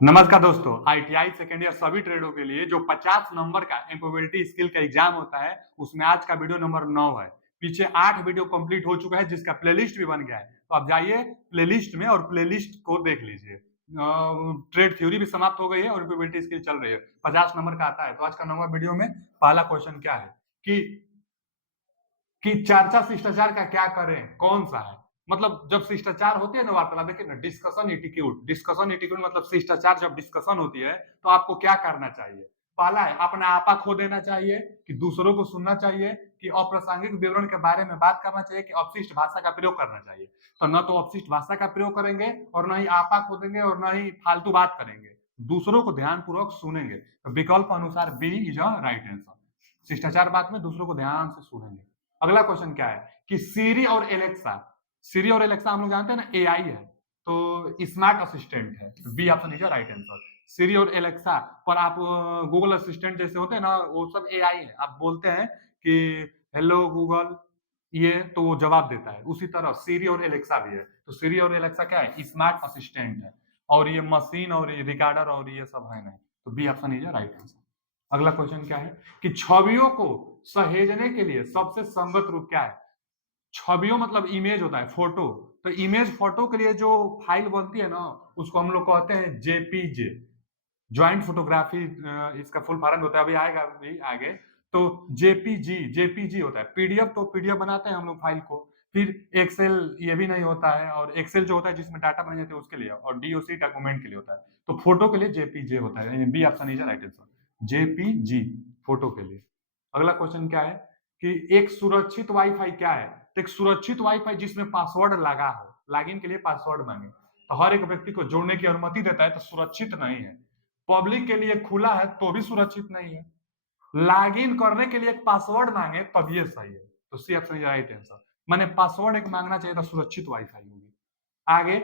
नमस्कार दोस्तों, ITI second year सभी ट्रेडों के लिए जो 50 नंबर का एम्प्लॉयबिलिटी स्किल का एग्जाम होता है, उसमें आज का वीडियो नंबर 9 है। पीछे 8 वीडियो कंप्लीट हो चुका है, जिसका प्लेलिस्ट भी बन गया है। तो आप जाइए प्लेलिस्ट में और प्लेलिस्ट को देख लीजिए। ट्रेड थ्योरी भी समाप्त हो गई है और एम्प्लॉयबिलिटी स्किल चल रही है। 50 नंबर का आता है। तो आज का 9वां वीडियो में पहला क्वेश्चन क्या है कि चर्चा शिष्टाचार का क्या करें, कौन सा है। मतलब जब शिष्टाचार होती है ना वार्तालाप, देखिए ना, डिस्कशन एटिक्यूट मतलब शिष्टाचार। जब डिस्कशन होती है तो आपको क्या करना चाहिए। पहला है अपना आपा खो देना चाहिए, कि दूसरों को सुनना चाहिए, कि अप्रासंगिक विवरण के बारे में बात करना चाहिए, कि अपशिष्ट भाषा का प्रयोग करना चाहिए। तो न तो अपशिष्ट भाषा का प्रयोग करेंगे और न ही आपा खो देंगे और न ही फालतू बात करेंगे। दूसरों को ध्यानपूर्वक सुनेंगे। तो विकल्प अनुसार B is a right answer. शिष्टाचार बात में दूसरों को ध्यान से सुनेंगे। अगला क्वेश्चन क्या है कि सीरी और एलेक्सा हम लोग जानते हैं ना, एआई है, तो स्मार्ट असिस्टेंट है। B option is right answer. Siri और एलेक्सा पर आप गूगल असिस्टेंट जैसे होते हैं ना, वो सब एआई है। आप बोलते हैं कि हेलो गूगल, ये तो वो जवाब देता है। उसी तरह सीरी और एलेक्सा भी है। तो सीरी और एलेक्सा क्या है, स्मार्ट असिस्टेंट है। और ये मशीन और ये रिकॉर्डर और ये सब है नहीं। तो B option is right answer. अगला क्वेश्चन क्या है कि छवियों को सहेजने के लिए सबसे संगत रूप क्या है। छवियों मतलब इमेज होता है, फोटो। तो इमेज फोटो के लिए जो फाइल बनती है ना, उसको हम लोग कहते हैं जेपीजे, ज्वाइंट फोटोग्राफी। इसका फुल फॉर्म होता है, अभी आएगा अभी आगे। तो जेपीजी होता है। पीडीएफ तो पीडीएफ बनाते हैं हम लोग फाइल को। फिर एक्सेल ये भी नहीं होता है, और एक्सेल जो होता है जिसमें डाटा बनाए जाते हैं उसके लिए, और डीओसी डॉक्यूमेंट के लिए होता है। तो फोटो के लिए जेपीजे होता है। B option is right answer, JPG, photo के लिए। अगला क्वेश्चन क्या है कि एक सुरक्षित वाईफाई क्या है। तो एक सुरक्षित वाईफाई जिसमें पासवर्ड लगा हो, लॉगिन के लिए पासवर्ड मांगे, तो हर एक व्यक्ति को जोड़ने की अनुमति देता है, तो सुरक्षित नहीं है। पब्लिक के लिए खुला है तो भी सुरक्षित नहीं है। लॉग इन करने के लिए एक पासवर्ड मांगे तब ये सही है। तो C option is right answer. मैंने पासवर्ड एक मांगना चाहिए था, सुरक्षित वाईफाई होगी। आगे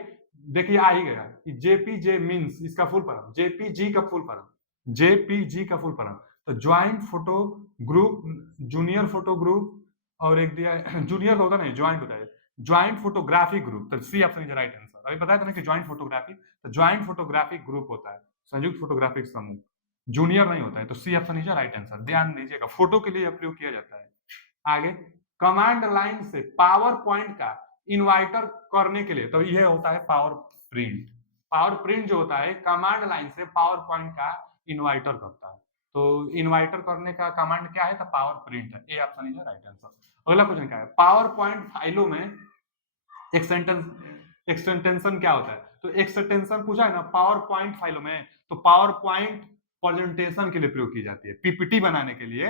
देखिए आ ही गया कि जेपीजे मींस, इसका फुल फॉर्म जेपीजी का फुल फॉर्म, जेपीजी का फुल फॉर्म। तो joint photo group, junior photo group, और एक दिया जूनियर होता नहीं, ज्वाइंट होता है, ज्वाइंट फोटोग्राफी ग्रुप। तो C option is right answer. अभी बताया था ना कि ज्वाइंट फोटोग्राफी, तो ज्वाइंट फोटोग्राफिक ग्रुप होता है, संयुक्त फोटोग्राफिक समूह। जूनियर नहीं होता है। तो C option is right answer. ध्यान दीजिएगा, फोटो के लिए प्रयोग किया जाता है। आगे कमांड लाइन से पावर पॉइंट का इन्वाइटर करने के लिए, तो यह होता है पावर प्रिंट। पावर प्रिंट जो होता है कमांड लाइन से पावर पॉइंट का इन्वाइटर करता है। तो इन्वाइटर करने का कमांड क्या है, तो पावर प्रिंट है। A option is right answer. अगला क्वेश्चन क्या है, पावर पॉइंट फाइलों में एक्सटेंशन क्या होता है। तो एक्सटेंशन पूछा है ना पावर पॉइंट फाइलों में, तो पावर पॉइंट प्रेजेंटेशन के लिए प्रयोग की जाती है, पीपीटी बनाने के लिए।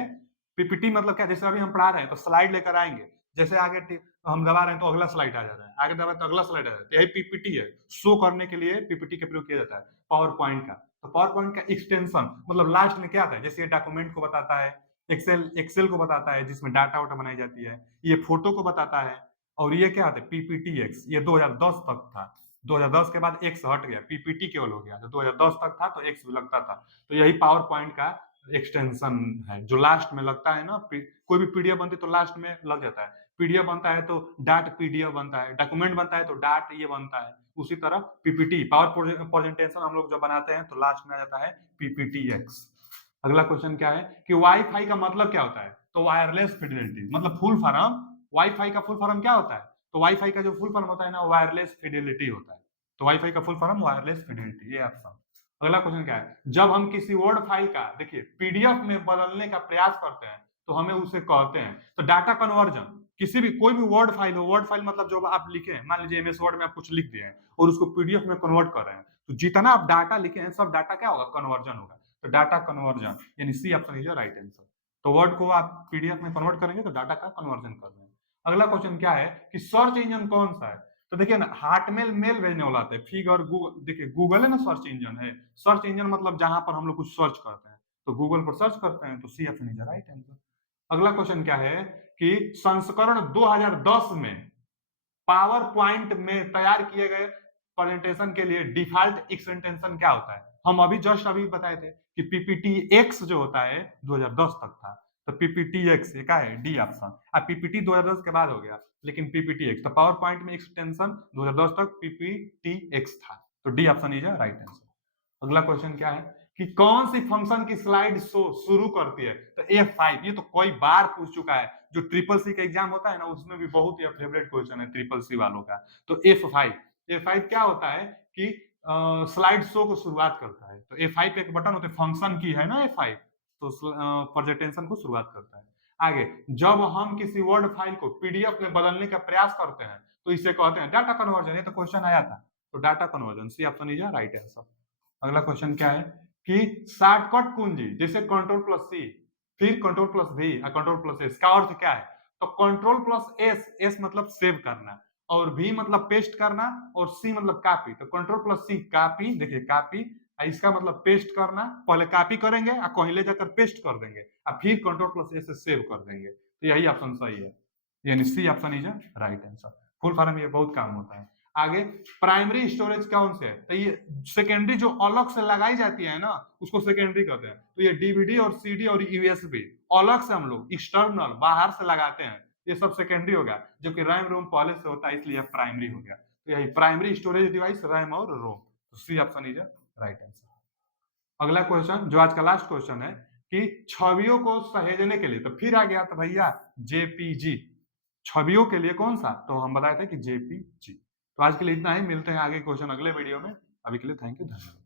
पीपीटी मतलब क्या, जैसे अभी हम पढ़ा रहे हैं तो स्लाइड लेकर आएंगे, जैसे आगे हम दबा रहे हैं तो अगला स्लाइड आ जा रहा है, आगे दबा तो अगला स्लाइड आ जाता है। यही पीपीटी है, शो करने के लिए पीपीटी का प्रयोग किया जाता है, पावर पॉइंट का। तो पावर पॉइंट का एक्सटेंशन मतलब लास्ट में क्या आता है, जैसे ये डॉक्यूमेंट को बताता है, एक्सेल को बताता है जिसमें डाटा वाटा बनाई जाती है, ये फोटो को बताता है। और ये क्या होता है, पीपीटी एक्स, ये 2010 तक था। 2010 के बाद एक्स हट गया, पीपीटी केवल हो गया। तो 2010 तक था तो एक्स भी लगता था। तो यही पावर पॉइंट का एक्सटेंशन है, जो लास्ट में लगता है ना। कोई भी पीडीएफ बनती है तो लास्ट में लग जाता है। पीडीएफ बनता है तो डाट पीडीएफ बनता है, डॉक्यूमेंट बनता है तो डाट ये बनता है। उसी तरह पीपीटी पावर प्रेजेंटेशन हम लोग जब बनाते हैं तो लास्ट में आ जाता है पीपीटी एक्स। अगला क्वेश्चन क्या है कि वाईफाई का मतलब क्या होता है। तो वायरलेस फिडेलिटी मतलब फुल फॉर्म। वाईफाई का फुल फॉर्म क्या होता है, तो वाईफाई का जो फुल फॉर्म होता है ना, वायरलेस फिडेलिटी होता है। तो वाईफाई का फुल फॉर्म वायरलेस फिडेलिटी, ये ऑप्शन। अगला क्वेश्चन क्या है, जब हम किसी वर्ड फाइल का देखिए पीडीएफ में बदलने का प्रयास करते हैं तो हमें उसे कहते हैं तो डाटा कन्वर्जन। किसी भी कोई भी वर्ड फाइल हो, वर्ड फाइल मतलब जो आप लिखे हैं, मान लीजिए एमएस वर्ड में आप कुछ लिख दिए हैं और उसको पीडीएफ में कन्वर्ट कर रहे हैं, तो जितना आप डाटा लिखे हैं सब डाटा क्या होगा, कन्वर्जन होगा। तो डाटा कन्वर्जन यानी C option is right answer. तो वर्ड को आप पीडीएफ में कन्वर्ट करेंगे तो डाटा का कन्वर्जन कर रहे हैं। अगला क्वेश्चन क्या है कि सर्च इंजन कौन सा है। तो देखिए ना, हार्टमेल मेल भेजने वाला आता है, फिगर गूगल, देखिए गूगल है ना सर्च इंजन है। सर्च इंजन मतलब जहां पर हम लोग कुछ सर्च करते हैं, तो गूगल पर सर्च करते हैं, तो C option is right answer. अगला क्वेश्चन क्या है कि संस्करण 2010 में पावर पॉइंट में तैयार किए गए प्रेजेंटेशन के लिए डिफॉल्ट एक्सटेंशन क्या होता है। हम अभी जस्ट अभी बताए थे कि पीपीटी एक्स जो होता है 2010 तक था। तो पीपीटी एक्स ये क्या है, डी ऑप्शन। अब पीपीटी 2010 के बाद हो गया, लेकिन पीपीटी एक्स तो पावर पॉइंट में एक्सटेंशन 2010 तक पीपीटी एक्स था। तो D option is right answer. अगला क्वेश्चन क्या है कि कौन सी फंक्शन की स्लाइड शो शुरू करती है? तो F5, ये तो कोई बार पूछ चुका है, जो ट्रिपल सी का एग्जाम होता है ना, उसमें भी बहुत ही फेवरेट क्वेश्चन है ट्रिपल सी वालों का। तो F5 क्या होता है कि स्लाइड शो को शुरुआत करता है। तो F5 पे एक बटन होता है, फंक्शन की है ना F5, तो प्रेजेंटेशन को शुरुआत करता है। आगे, जब हम किसी वर्ड फाइल को पीडीएफ में बदलने का प्रयास करते हैं तो इसे कहते हैं डाटा कन्वर्जन। ये तो क्वेश्चन आया था, तो data conversion, C option is right answer. अगला क्वेश्चन क्या है कि शॉर्टकट कुंजी जैसे कंट्रोल प्लस सी, फिर कंट्रोल प्लस वी और कंट्रोल प्लस एस का अर्थ क्या है? तो कंट्रोल प्लस एस, एस मतलब सेव करना, और वी मतलब पेस्ट करना, और सी मतलब कॉपी। तो कंट्रोल प्लस सी कॉपी, देखिए कॉपी, इसका मतलब पेस्ट करना, पहले कॉपी करेंगे और कहीं ले जाकर पेस्ट कर देंगे और फिर कंट्रोल प्लस एस से सेव कर देंगे। तो यही ऑप्शन सही है, यानी C option is right answer. Full form ये बहुत काम होता है। आगे, प्राइमरी स्टोरेज कौन से है? तो ये सेकेंडरी जो अलग से लगाई जाती है ना, उसको सेकेंडरी कहते हैं। तो ये डीवीडी और सीडी और यूएसबी अलग से हम लोग एक्सटर्नल बाहर से लगाते हैं, ये सब सेकेंडरी हो गया, जो कि रैम रोम पहले से होता है, इसलिए प्राइमरी हो गया। तो यही प्राइमरी स्टोरेज डिवाइस रैम और रोम। तो C option is right answer. अगला क्वेश्चन जो आज का लास्ट क्वेश्चन है कि छवियों को सहेजने के लिए, तो फिर आ गया तो भैया जेपीजी, छवियों के लिए कौन सा? तो हम बताए थे कि जेपीजी। तो आज के लिए इतना ही, मिलते हैं आगे क्वेश्चन अगले वीडियो में। अभी के लिए थैंक यू, धन्यवाद।